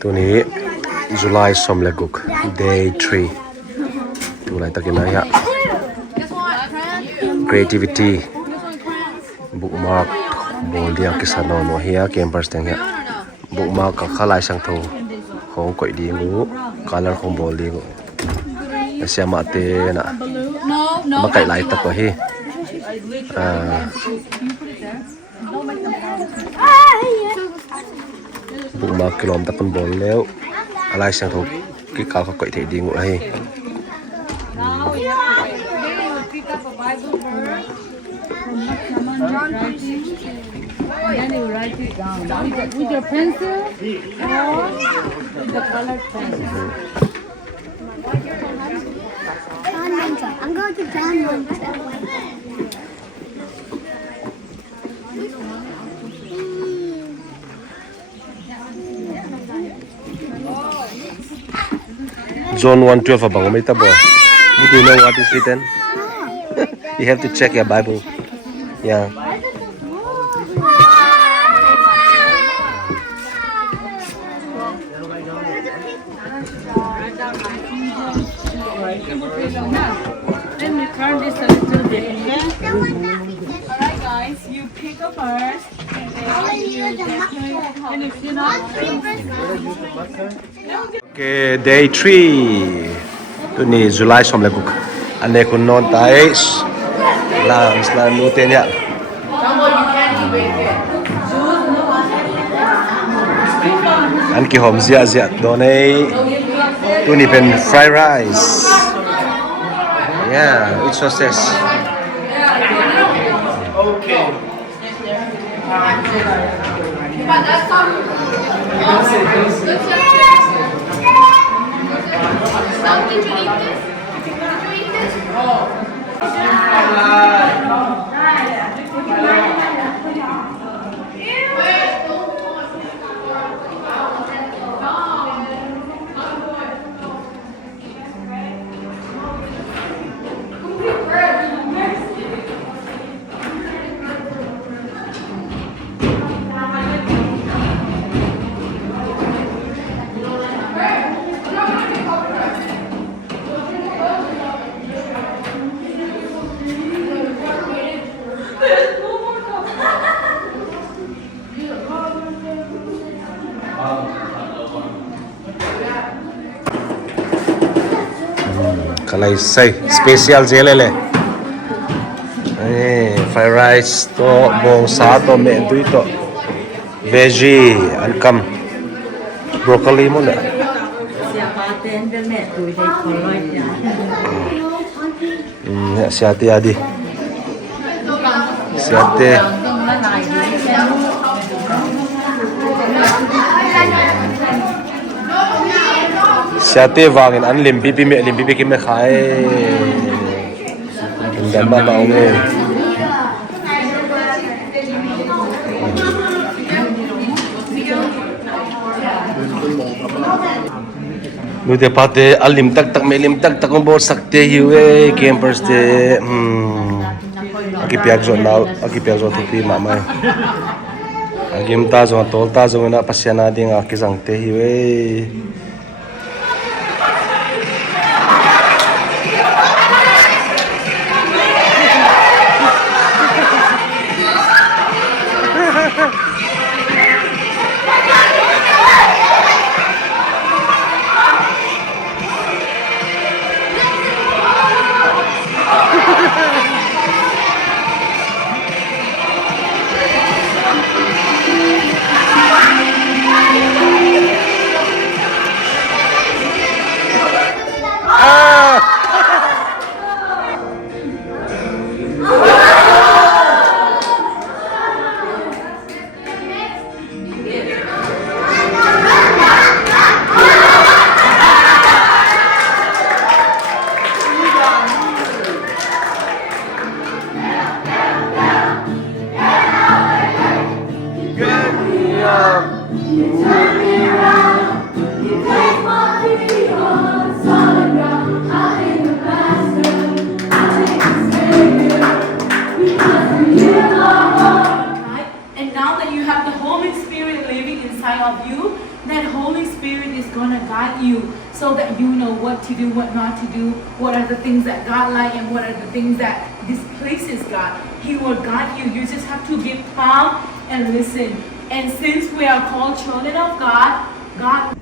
Tuni July Somleguk Day 3 Tulai takina ya Creativity Bookmark Bol dia kisano no hiya campers teng ya Bookmark ka khalai sang tho khong koi di ngu color khong bol di ngu Asia ma te na makai lai ta ko hi Bookmark kilom ta kon bol leo alai sang tho ki ka ka koi the di ngu hi Then you write it down with your pencil or with the colored pencil. I'm going to John John 1:12 abang may tabo. Do you know what is written? You have to check your Bible. Yeah. Let me turn this a little bit. Alright guys, you pick up first. And if you're not Okay, day 3. Tuni July Somleguk. Ane kun non tais. Lang slan nuten ya. An ki hom zia donai. Tuni pen fried rice. Yeah, it's success. Okay. Did you eat this? Did you eat this? Kalai say special jelele. Fried rice to bong sa to me to veggie and come broccoli mo na. Siate adi. Siate. Siate wangin an limpi pi me khai. Indama maunge. Nude pate alim tak melim tak bol sakte hiwe campers te aki piak zo tupi mama agim ta zo tol ta zo na pasyana ding aki sang te hiwe that Holy Spirit is gonna guide you so that you know what to do, what not to do, what are the things that God like and what are the things that displeases God. He will guide you. You just have to be calm and listen. And since we are called children of God, God